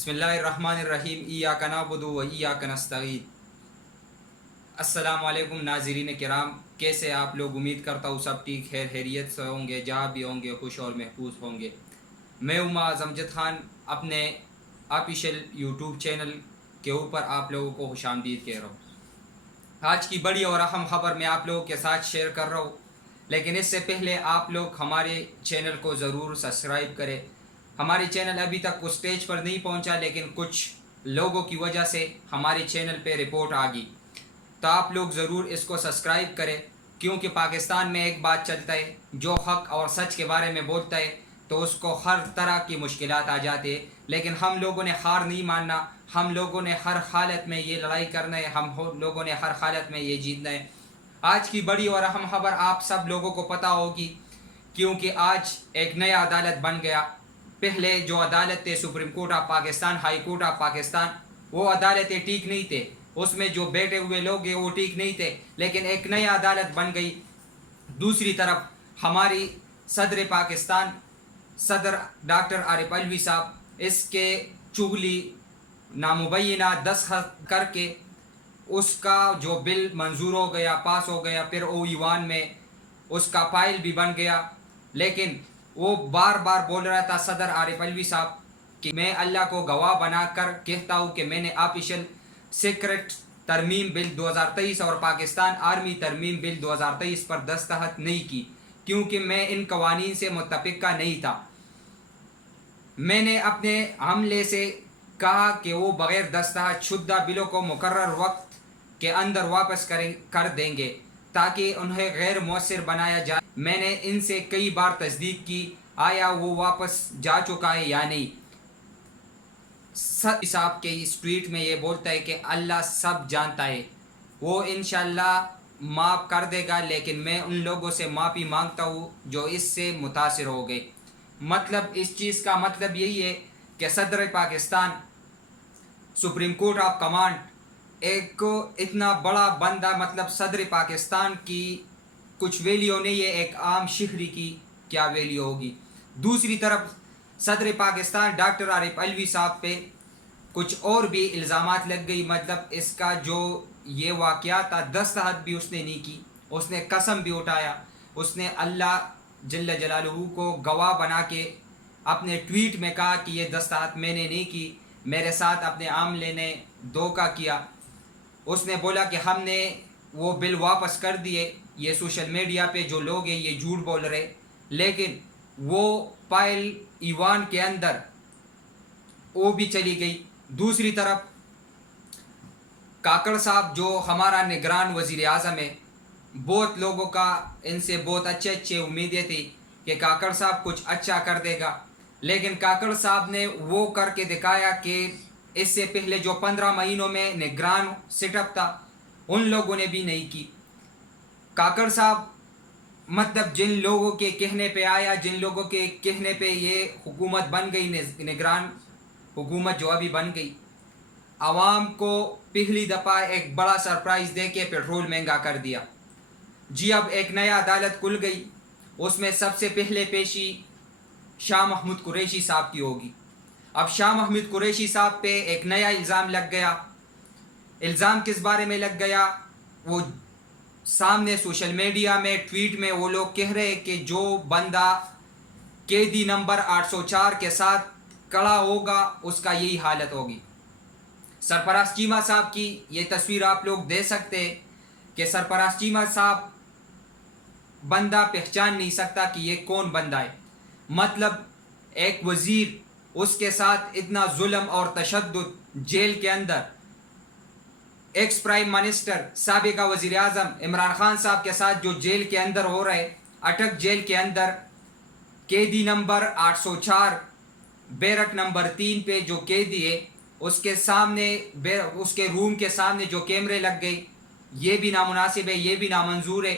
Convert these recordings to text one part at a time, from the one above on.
بسم اللہ الرحمن الرحیم ایاک نعبد و ایاک نستعین۔ السلام علیکم ناظرین کرام، کیسے آپ لوگ؟ امید کرتا ہوں سب ٹھیک خیر خیریت سے ہوں گے، جہاں بھی ہوں گے خوش اور محفوظ ہوں گے۔ میں معاذ امجد خان اپنے آفیشیل یوٹیوب چینل کے اوپر آپ لوگوں کو خوش آمدید کہہ رہا ہوں۔ آج کی بڑی اور اہم خبر میں آپ لوگوں کے ساتھ شیئر کر رہا ہوں، لیکن اس سے پہلے آپ لوگ ہمارے چینل کو ضرور سبسکرائب کریں۔ ہمارے چینل ابھی تک اس سٹیج پر نہیں پہنچا، لیکن کچھ لوگوں کی وجہ سے ہمارے چینل پہ رپورٹ آ گئی، تو آپ لوگ ضرور اس کو سبسکرائب کریں، کیونکہ پاکستان میں ایک بات چلتا ہے، جو حق اور سچ کے بارے میں بولتا ہے تو اس کو ہر طرح کی مشکلات آ جاتے ہیں، لیکن ہم لوگوں نے ہار نہیں ماننا، ہم لوگوں نے ہر حالت میں یہ لڑائی کرنا ہے، ہم لوگوں نے ہر حالت میں یہ جیتنا ہے۔ آج کی بڑی اور اہم خبر آپ سب لوگوں کو پتہ ہوگی، کیونکہ آج ایک نیا عدالت بن گیا۔ پہلے جو عدالت تھے supreme court of Pakistan, high court of Pakistan, وہ عدالتیں ٹھیک نہیں تھے، اس میں جو بیٹھے ہوئے لوگ ہیں وہ ٹھیک نہیں تھے، لیکن ایک نیا عدالت بن گئی۔ دوسری طرف ہماری صدر پاکستان صدر ڈاکٹر عارف علوی صاحب اس کے چغلی نامبینہ دستخط کر کے اس کا جو بل منظور ہو گیا، پاس ہو گیا، پھر او ایوان میں اس کا فائل بھی بن گیا، لیکن وہ بار بار بول رہا تھا صدر عارف علوی صاحب کہ میں اللہ کو گواہ بنا کر کہتا ہوں کہ میں نے آفیشیل سیکرٹ ترمیم بل 2023 اور پاکستان آرمی ترمیم بل 2023 پر دستخط نہیں کی، کیونکہ میں ان قوانین سے متفق نہیں تھا۔ میں نے اپنے عملے سے کہا کہ وہ بغیر دستخط شدہ بلوں کو مقرر وقت کے اندر واپس کر دیں گے تاکہ انہیں غیر مؤثر بنایا جائے۔ میں نے ان سے کئی بار تصدیق کی، آیا وہ واپس جا چکا ہے یا نہیں۔ صاحب کے اس ٹویٹ میں یہ بولتا ہے کہ اللہ سب جانتا ہے، وہ انشاءاللہ معاف کر دے گا، لیکن میں ان لوگوں سے معافی مانگتا ہوں جو اس سے متاثر ہو گئے۔ مطلب اس چیز کا مطلب یہی ہے کہ صدر Pakistan, supreme court of command, ایک اتنا بڑا بندہ، مطلب صدر پاکستان کی کچھ ویلیو نہیں ہے، ایک عام شہری کی کیا ویلیو ہوگی۔ دوسری طرف صدر پاکستان ڈاکٹر عارف علوی صاحب پہ کچھ اور بھی الزامات لگ گئی، مطلب اس کا جو یہ واقعہ تھا، دستخط بھی اس نے نہیں کی، اس نے قسم بھی اٹھایا، اس نے اللہ جل جلالہ کو گواہ بنا کے اپنے ٹویٹ میں کہا کہ یہ دستخط میں نے نہیں کی، میرے ساتھ اپنے عاملے نے دھوکہ کیا۔ اس نے بولا کہ ہم نے وہ بل واپس کر دیے، یہ سوشل میڈیا پہ جو لوگ ہیں یہ جھوٹ بول رہے، لیکن وہ فائل ایوان کے اندر وہ بھی چلی گئی۔ دوسری طرف کاکڑ صاحب جو ہمارا نگران وزیر اعظم ہے، بہت لوگوں کا ان سے بہت اچھے امیدیں تھی کہ کاکڑ صاحب کچھ اچھا کر دے گا، لیکن کاکڑ صاحب نے وہ کر کے دکھایا کہ اس سے پہلے جو 15 مہینوں میں نگران سیٹ اپ تھا ان لوگوں نے بھی نہیں کی۔ کاکڑ صاحب مطلب جن لوگوں کے کہنے پہ آیا، جن لوگوں کے کہنے پہ یہ حکومت بن گئی، نگران حکومت جو ابھی بن گئی، عوام کو پہلی دفعہ ایک بڑا سرپرائز دے کے پیٹرول مہنگا کر دیا۔ جی اب ایک نیا عدالت کھل گئی، اس میں سب سے پہلے پیشی شاہ محمود قریشی صاحب کی ہوگی۔ اب شاہ محمود قریشی صاحب پہ ایک نیا الزام لگ گیا۔ الزام کس بارے میں لگ گیا؟ وہ سامنے سوشل میڈیا میں ٹویٹ میں وہ لوگ کہہ رہے کہ جو بندہ قیدی نمبر 804 کے ساتھ کڑا ہوگا اس کا یہی حالت ہوگی۔ سرفراز چیمہ صاحب کی یہ تصویر آپ لوگ دے سکتے ہیں کہ سرفراز چیمہ صاحب بندہ پہچان نہیں سکتا کہ یہ کون بندہ ہے۔ مطلب ایک وزیر، اس کے ساتھ اتنا ظلم اور تشدد، جیل کے اندر ایکس پرائم منسٹر سابقہ وزیر اعظم عمران خان صاحب کے ساتھ جو جیل کے اندر ہو رہے، اٹک جیل کے اندر قیدی نمبر 804 بیرک نمبر 3 پہ جو قیدی ہے، اس کے سامنے، اس کے روم کے سامنے جو کیمرے لگ گئے، یہ بھی نامناسب ہے، یہ بھی نامنظور ہے۔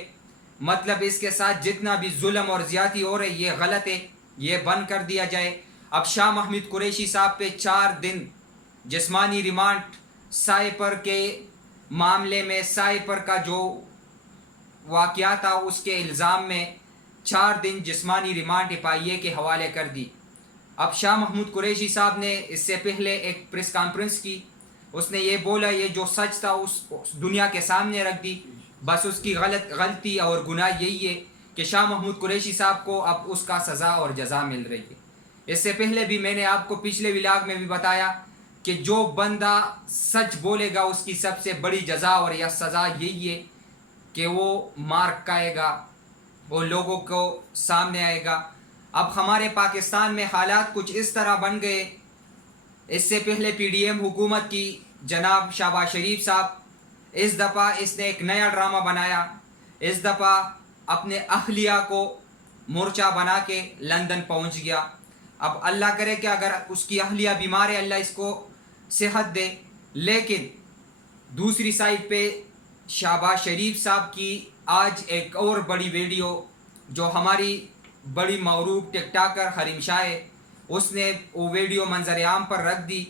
مطلب اس کے ساتھ جتنا بھی ظلم اور زیادتی ہو رہی یہ غلط ہے، یہ بند کر دیا جائے۔ اب شاہ محمود قریشی صاحب پہ 4 دن جسمانی ریمانڈ سائپر کے معاملے میں، سائپر کا جو واقعہ تھا اس کے الزام میں 4 دن جسمانی ریمانڈ FIA کے حوالے کر دی۔ اب شاہ محمود قریشی صاحب نے اس سے پہلے ایک پریس کانفرنس کی، اس نے یہ بولا، یہ جو سچ تھا اس دنیا کے سامنے رکھ دی. بس اس کی غلطی اور گناہ یہی ہے کہ شاہ محمود قریشی صاحب کو اب اس کا سزا اور جزا مل رہی ہے. اس سے پہلے بھی میں نے آپ کو پچھلے ولاگ میں بھی بتایا کہ جو بندہ سچ بولے گا اس کی سب سے بڑی جزا اور یا سزا یہی ہے کہ وہ مار کھائے گا، وہ لوگوں کو سامنے آئے گا. اب ہمارے پاکستان میں حالات کچھ اس طرح بن گئے. اس سے پہلے پی ڈی ایم حکومت کی جناب شہباز شریف صاحب، اس دفعہ اس نے ایک نیا ڈرامہ بنایا. اس دفعہ اپنے اہلیہ کو مورچہ بنا کے لندن پہنچ گیا. اب اللہ کرے کہ اگر اس کی اہلیہ بیمار ہے اللہ اس کو صحت دے. لیکن دوسری سائڈ پہ شہباز شریف صاحب کی آج ایک اور بڑی ویڈیو، جو ہماری بڑی معروف ٹک ٹاکر حریم شاہ ہے، اس نے وہ ویڈیو منظر عام پر رکھ دی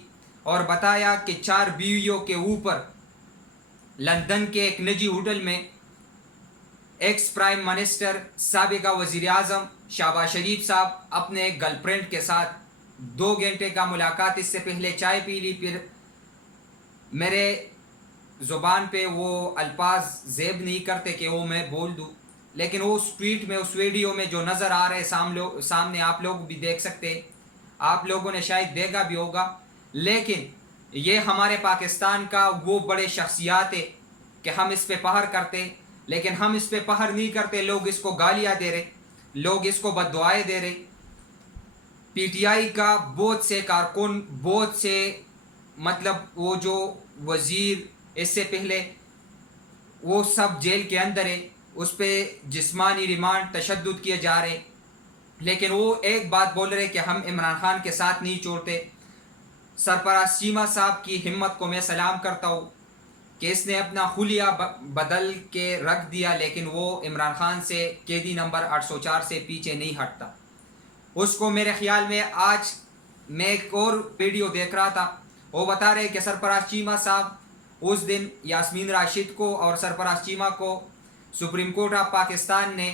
اور بتایا کہ 4 بیویوں کے اوپر لندن کے ایک نجی ہوٹل میں ایکس پرائم منسٹر سابقہ وزیر اعظم شہباز شریف صاحب اپنے گرل فرینڈ کے ساتھ 2 گھنٹے کا ملاقات. اس سے پہلے چائے پی لی. پھر میرے زبان پہ وہ الفاظ زیب نہیں کرتے کہ وہ میں بول دوں، لیکن وہ اس ٹویٹ میں، اس ویڈیو میں جو نظر آ رہے سامنے آپ لوگ بھی دیکھ سکتے، آپ لوگوں نے شاید دیکھا بھی ہوگا. لیکن یہ ہمارے پاکستان کا وہ بڑے شخصیات ہے کہ ہم اس پہ پہر کرتے، لیکن ہم اس پہ پہر نہیں کرتے. لوگ اس کو گالیاں دے رہے، لوگ اس کو بد دعائیں دے رہے. پی ٹی آئی کا بہت سے کارکن، بہت سے مطلب وہ جو وزیر اس سے پہلے وہ سب جیل کے اندر ہے، اس پہ جسمانی ریمانڈ تشدد کیے جا رہے. لیکن وہ ایک بات بول رہے کہ ہم عمران خان کے ساتھ نہیں چھوڑتے. سرفراز چیمہ صاحب کی ہمت کو میں سلام کرتا ہوں کہ اس نے اپنا حلیہ بدل کے رکھ دیا، لیکن وہ عمران خان سے قیدی نمبر 804 سے پیچھے نہیں ہٹتا. اس کو میرے خیال میں آج میں ایک اور ویڈیو دیکھ رہا تھا، وہ بتا رہے کہ سرفراز چیمہ صاحب اس دن یاسمین راشد کو اور سرفراز چیمہ کو سپریم کورٹ آف پاکستان نے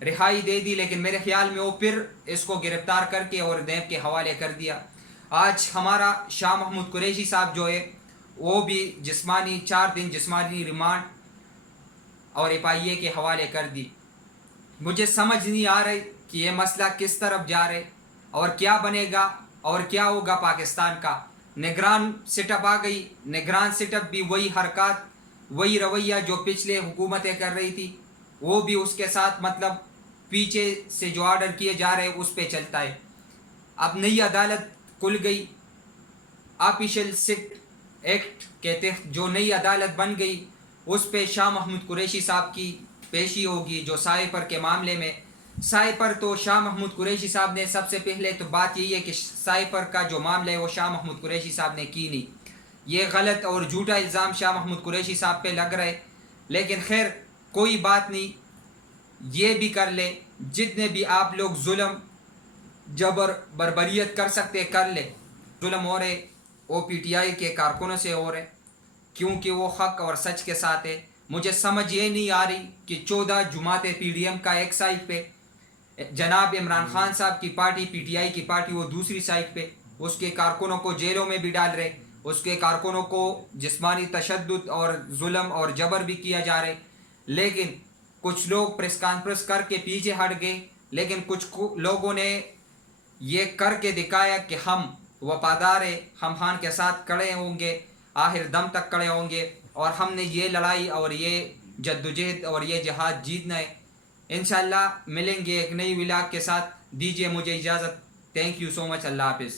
رہائی دے دی، لیکن میرے خیال میں وہ پھر اس کو گرفتار کر کے اور نیب کے حوالے کر دیا. آج ہمارا شاہ محمود قریشی صاحب جو ہے وہ بھی 4 دن جسمانی ریمانڈ اور FIA کے حوالے کر دی. مجھے سمجھ نہیں آ رہی کہ یہ مسئلہ کس طرف جا رہے اور کیا بنے گا اور کیا ہوگا پاکستان کا. نگران سیٹ اپ آ گئی. نگران سیٹ اپ بھی وہی حرکات، وہی رویہ جو پچھلے حکومتیں کر رہی تھی، وہ بھی اس کے ساتھ مطلب پیچھے سے جو آرڈر کیے جا رہے اس پہ چلتا ہے. اب نئی عدالت کھل گئی، آفیشیل سٹ ایکٹ کہتے جو نئی عدالت بن گئی، اس پہ شاہ محمود قریشی صاحب کی پیشی ہوگی. جو سائپر کے معاملے میں، سائپر تو شاہ محمود قریشی صاحب نے سب سے پہلے تو بات یہی ہے کہ سائپر کا جو معاملہ ہے وہ شاہ محمود قریشی صاحب نے کی نہیں. یہ غلط اور جھوٹا الزام شاہ محمود قریشی صاحب پہ لگ رہے. لیکن خیر کوئی بات نہیں، یہ بھی کر لے. جتنے بھی آپ لوگ ظلم جبر بربریت کر سکتے کر لے. ظلم ہو رہے وہ PTI کے کارکنوں سے ہو رہے کیونکہ وہ حق اور سچ کے ساتھ ہے. مجھے سمجھ یہ نہیں آ رہی کہ 14 جماعت PDM کا ایک سائٹ پہ، جناب عمران خان صاحب کی پارٹی PTI کی پارٹی وہ دوسری سائٹ پہ، اس کے کارکنوں کو جیلوں میں بھی ڈال رہے، اس کے کارکنوں کو جسمانی تشدد اور ظلم اور جبر بھی کیا جا رہے. لیکن کچھ لوگ پریس کانفرنس کر کے پیچھے ہٹ گئے، لیکن کچھ لوگوں نے یہ کر کے دکھایا کہ ہم وفادار ہیں، ہم خان کے ساتھ کھڑے ہوں گے، آخر دم تک کھڑے ہوں گے، اور ہم نے یہ لڑائی اور یہ جدوجہد اور یہ جہاد جیتنا ہے. انشاءاللہ ملیں گے ایک نئی ولاگ کے ساتھ. دیجیے مجھے اجازت. تھینک یو سو مچ. اللہ حافظ.